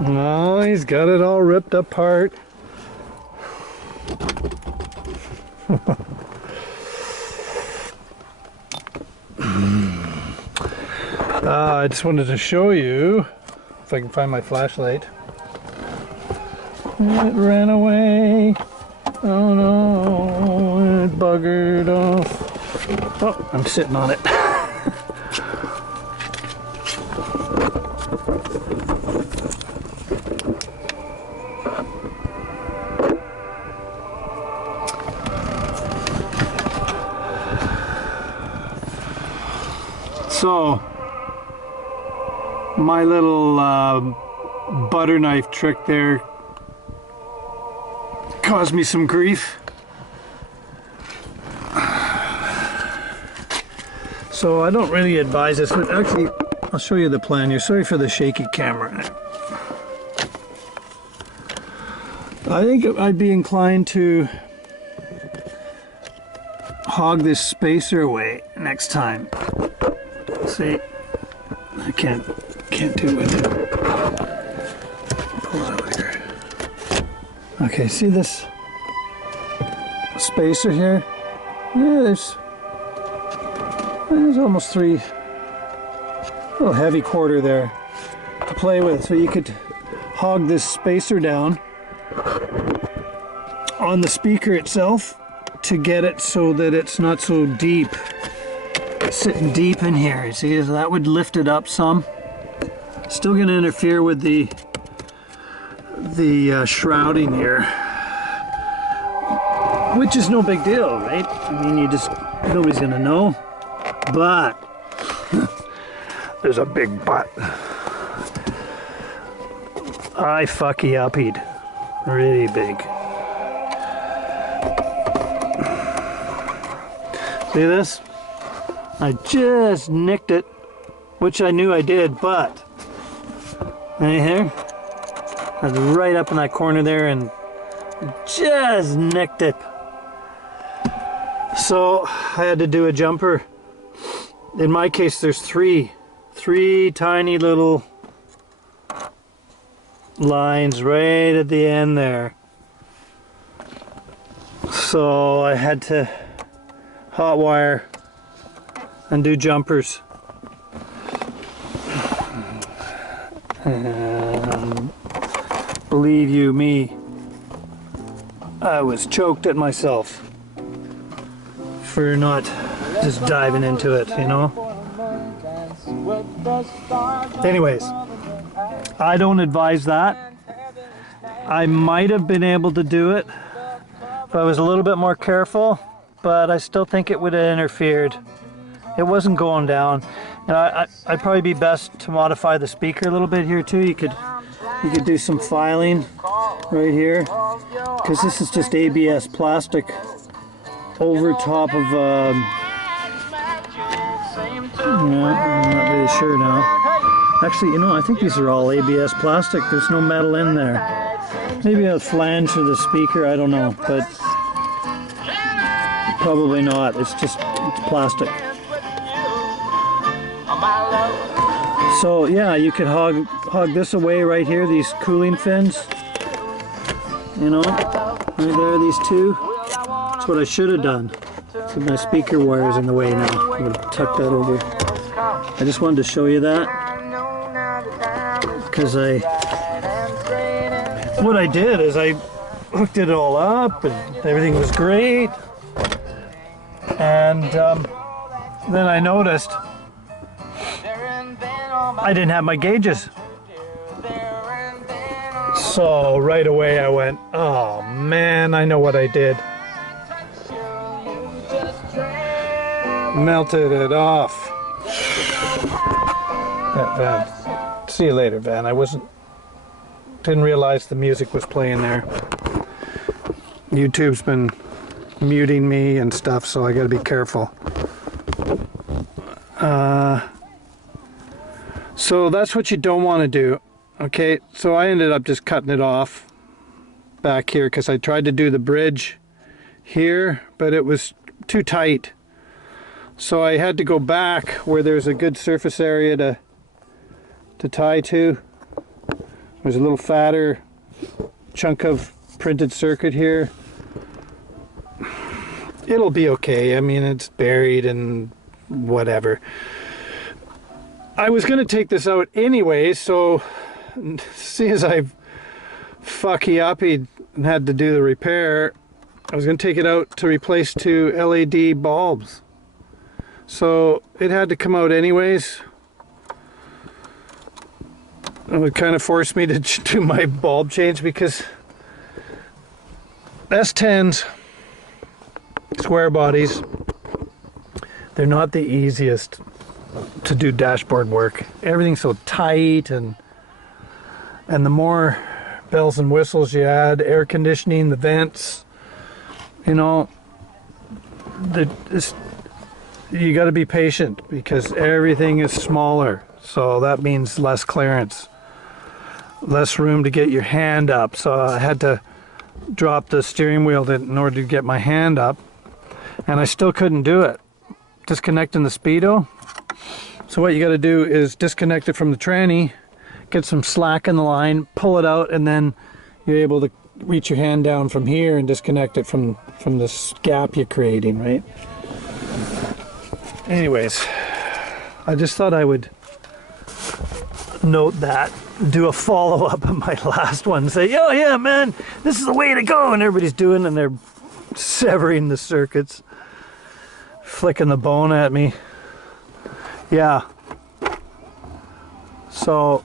Oh, he's got it all ripped apart. I just wanted to show you, if I can find my flashlight. It ran away. Oh no, it buggered off. Oh, I'm sitting on it. So, my little butter knife trick there caused me some grief. So I don't really advise this, but actually I'll show you the plan here. Sorry for the shaky camera. I think I'd be inclined to hog this spacer away next time. See, I can't do it with it. Pull it out here. Okay, see this spacer here? Yeah, there's almost 3, little heavy quarter there to play with. So you could hog this spacer down on the speaker itself to get it so that it's not so deep. Sitting deep in here, you see, so that would lift it up some. Still going to interfere with the shrouding here, which is no big deal, right? I mean, nobody's going to know, but there's a big but. I fucky uppied really big. See this? I just nicked it, which I knew I did, but right here, I was right up in that corner there and just nicked it. So I had to do a jumper. In my case, there's three tiny little lines right at the end there. So I had to hot wire and do jumpers. And believe you me, I was choked at myself for not just diving into it, you know. Anyways, I don't advise that. I might have been able to do it if I was a little bit more careful, but I still think it would have interfered. It wasn't going down, and I'd probably be best to modify the speaker a little bit here too. You could do some filing right here, because this is just ABS plastic over top of I'm not really sure now. Actually, you know, I think these are all ABS plastic. There's no metal in there. Maybe a flange for the speaker, I don't know, but probably not. It's plastic. So yeah, you could hog this away right here, these cooling fins. You know, right there, these two. That's what I should have done. See, my speaker wire is in the way now. I'm going to tuck that over. I just wanted to show you that, because what I did is I hooked it all up and everything was great, and then I noticed I didn't have my gauges. So right away I went, oh man, I know what I did. Melted it off. Van, see you later, Van. Didn't realize the music was playing there. YouTube's been muting me and stuff, so I gotta be careful. So that's what you don't want to do. Okay, so I ended up just cutting it off back here because I tried to do the bridge here, but it was too tight. So I had to go back where there's a good surface area to tie to, There's a little fatter chunk of printed circuit here. It'll be okay. I mean, it's buried and whatever. I was going to take this out anyway, so see as I fucky-uppy and had to do the repair, I was going to take it out to replace 2 LED bulbs. So it had to come out anyways. It would kind of force me to do my bulb change because S10s, square bodies, they're not the easiest to do dashboard work. Everything's so tight, and the more bells and whistles you add, air conditioning, the vents, you know, you got to be patient because everything is smaller. So that means less clearance, less room to get your hand up. So I had to drop the steering wheel in order to get my hand up, and I still couldn't do it. Disconnecting the speedo. So what you got to do is disconnect it from the tranny, get some slack in the line, pull it out, and then you're able to reach your hand down from here and disconnect it from this gap you're creating, right? Anyways, I just thought I would note that, do a follow-up of my last one, say, oh yeah man, this is the way to go, and everybody's doing, and they're severing the circuits, flicking the bone at me. Yeah. So,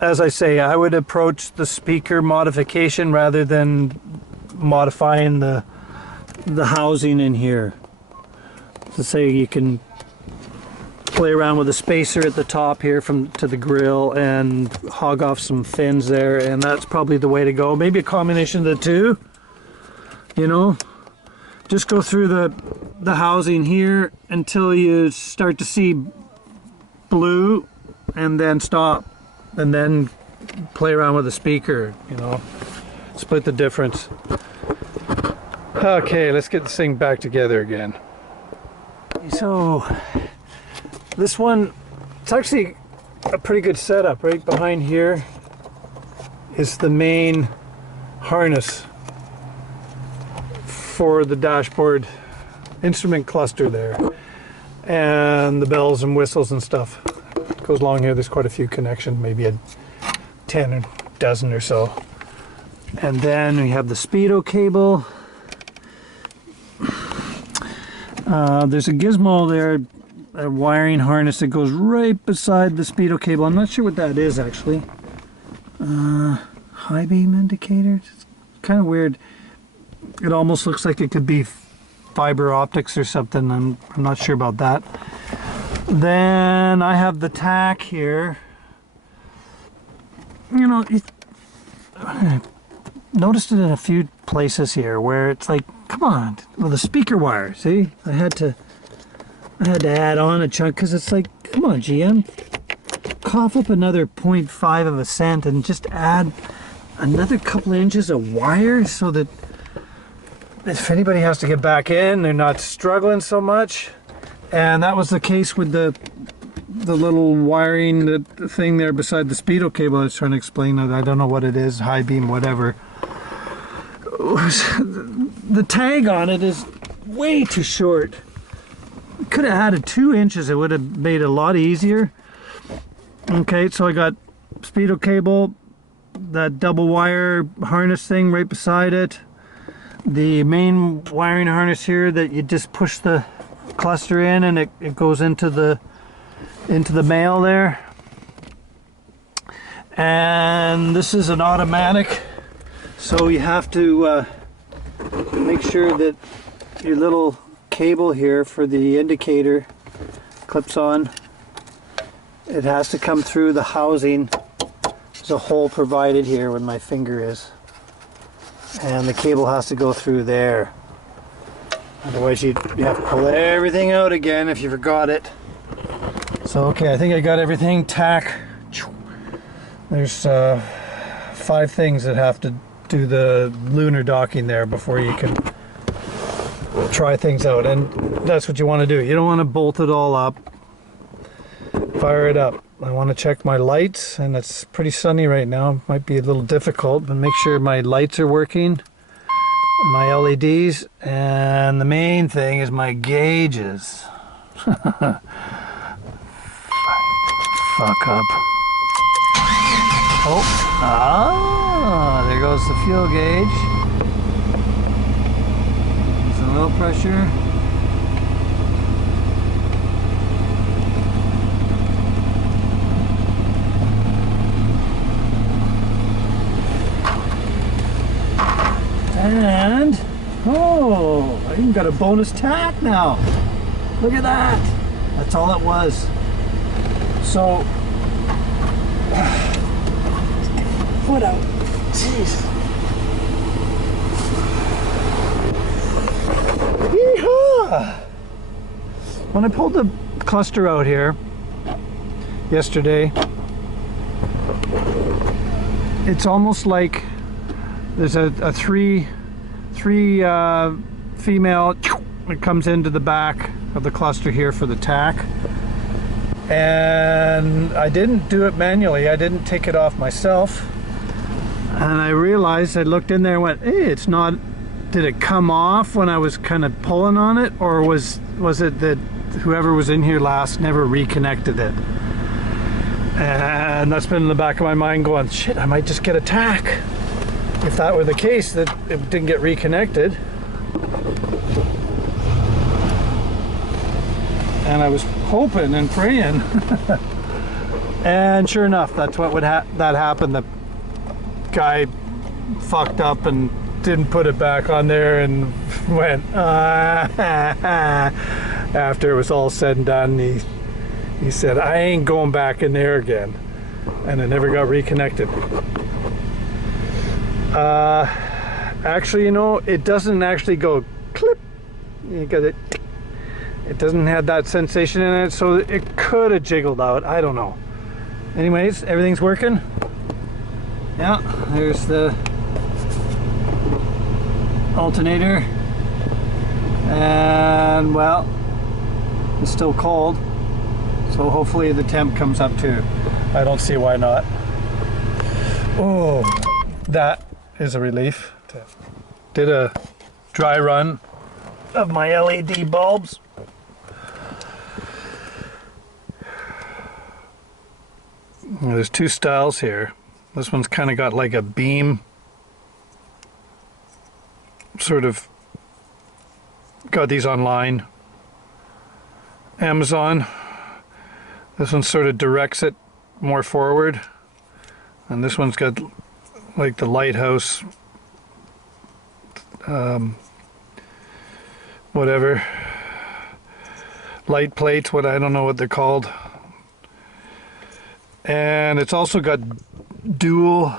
as I say, I would approach the speaker modification rather than modifying the housing in here. So say you can play around with a spacer at the top here to the grill and hog off some fins there, and that's probably the way to go. Maybe a combination of the two, you know. Just go through the housing here until you start to see blue, and then stop, and then play around with the speaker, you know, split the difference. Okay, let's get this thing back together again. So this one, it's actually a pretty good setup. Right behind here is the main harness for the dashboard instrument cluster there, and the bells and whistles and stuff. It goes along here. There's quite a few connections, maybe a 10 or dozen or so. And then we have the speedo cable. There's a gizmo there, a wiring harness that goes right beside the speedo cable. I'm not sure what that is actually. High beam indicator. It's kind of weird. It almost looks like it could be fiber optics or something. I'm not sure about that. Then I have the tack here. You know, I noticed it in a few places here where it's like, come on, with a speaker wire. See, I had to add on a chunk because it's like, come on, GM, cough up another 0.5 of a cent and just add another couple of inches of wire so that if anybody has to get back in, they're not struggling so much. And that was the case with the little wiring, the thing there beside the speedo cable. I was trying to explain that. I don't know what it is, high beam, whatever. The tag on it is way too short. Could have added 2 inches. It would have made it a lot easier. Okay, so I got speedo cable, that double wire harness thing right beside it. The main wiring harness here that you just push the cluster in and it goes into the male there. And this is an automatic, so you have to make sure that your little cable here for the indicator clips on. It has to come through the housing. There's a hole provided here where my finger is, and the cable has to go through there. Otherwise you have to pull everything out again if you forgot it. So okay, I think I got everything. Tack. There's 5 things that have to do the lunar docking there before you can try things out, and that's what you want to do. You don't want to bolt it all up fire it up. I want to check my lights, and it's pretty sunny right now. Might be a little difficult, but make sure my lights are working, my LEDs, and the main thing is my gauges. Fuck up. Oh, there goes the fuel gauge. There's a little pressure. And, oh, I even got a bonus tack now. Look at that. That's all it was. So, foot out. Jeez. Yeehaw! When I pulled the cluster out here yesterday, it's almost like there's a three female that comes into the back of the cluster here for the tack, and I didn't do it manually. I didn't take it off myself, and I realized, I looked in there and went, hey, it's not, did it come off when I was kind of pulling on it, or was it that whoever was in here last never reconnected it? And that's been in the back of my mind going, shit, I might just get a tack. If that were the case, that it didn't get reconnected. And I was hoping and praying. And sure enough, that's what would that happened. The guy fucked up and didn't put it back on there and went, after it was all said and done, he said, I ain't going back in there again. And it never got reconnected. Actually, you know, it doesn't actually go clip. You got it. It doesn't have that sensation in it, so it could have jiggled out. I don't know. Anyways, everything's working. Yeah, there's the alternator. And, well, it's still cold. So hopefully the temp comes up too. I don't see why not. Oh, that is a relief. Did a dry run of my LED bulbs. There's two styles here. This one's kind of got like a beam, sort of, got these online, Amazon. This one sort of directs it more forward, and this one's got like the lighthouse, whatever, light plates, what, I don't know what they're called. And it's also got dual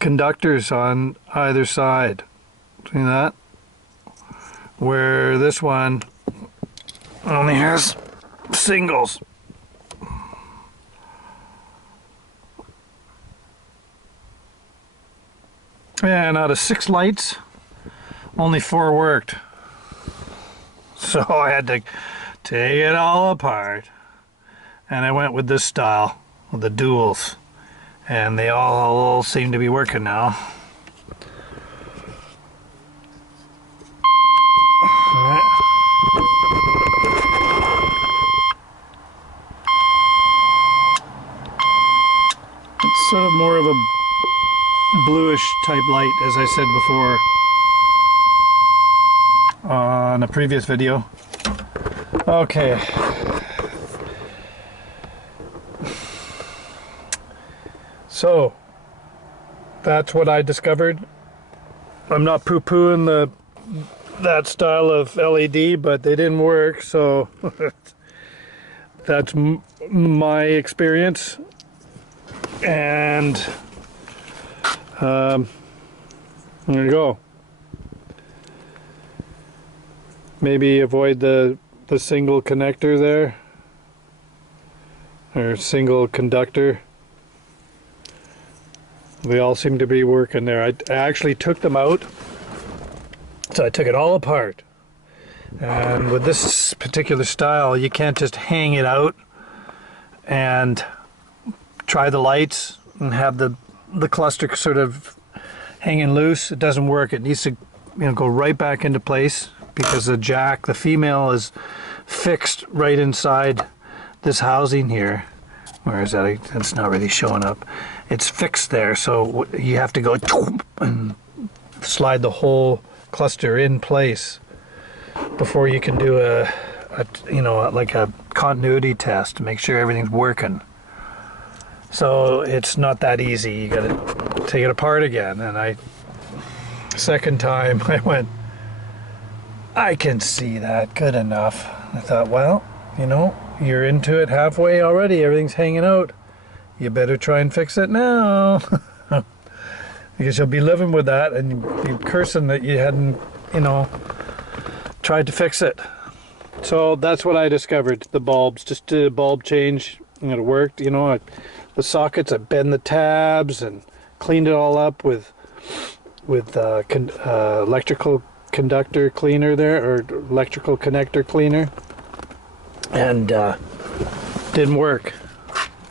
conductors on either side. See that? Where this one only has singles. And out of 6 lights, only 4 worked. So I had to take it all apart. And I went with this style, with the duals. And they all seem to be working now. Alright. It's sort of more of a bluish type light, as I said before on a previous video. Okay. So that's what I discovered. I'm not poo-pooing that style of LED, but they didn't work, so that's my experience. And there you go. Maybe avoid the single connector there, or single conductor. They all seem to be working there. I actually took them out, so I took it all apart, And with this particular style, you can't just hang it out and try the lights and have the cluster sort of hanging loose. It doesn't work. It needs to, go right back into place, because the jack, the female, is fixed right inside this housing here. Where is that? It's not really showing up. It's fixed there, so you have to go and slide the whole cluster in place before you can do like a continuity test to make sure everything's working. So it's not that easy. You gotta take it apart again. And second time I went, I can see that good enough. I thought, well, you're into it halfway already. Everything's hanging out. You better try and fix it now. Because you'll be living with that and you'll be cursing that you hadn't, tried to fix it. So that's what I discovered. The bulbs, just a bulb change, and it worked. The sockets, I bent the tabs and cleaned it all up with electrical conductor cleaner there, or electrical connector cleaner, and didn't work.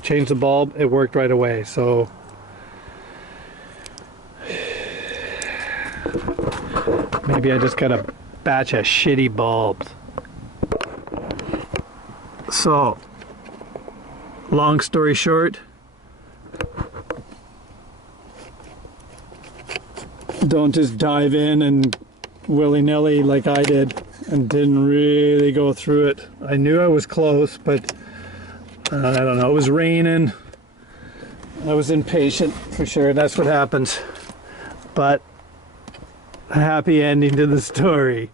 Changed the bulb, it worked right away. So maybe I just got a batch of shitty bulbs. So long story short, don't just dive in and willy-nilly like I did and didn't really go through it. I knew I was close, but I don't know, it was raining. I was impatient for sure. That's what happens. But a happy ending to the story.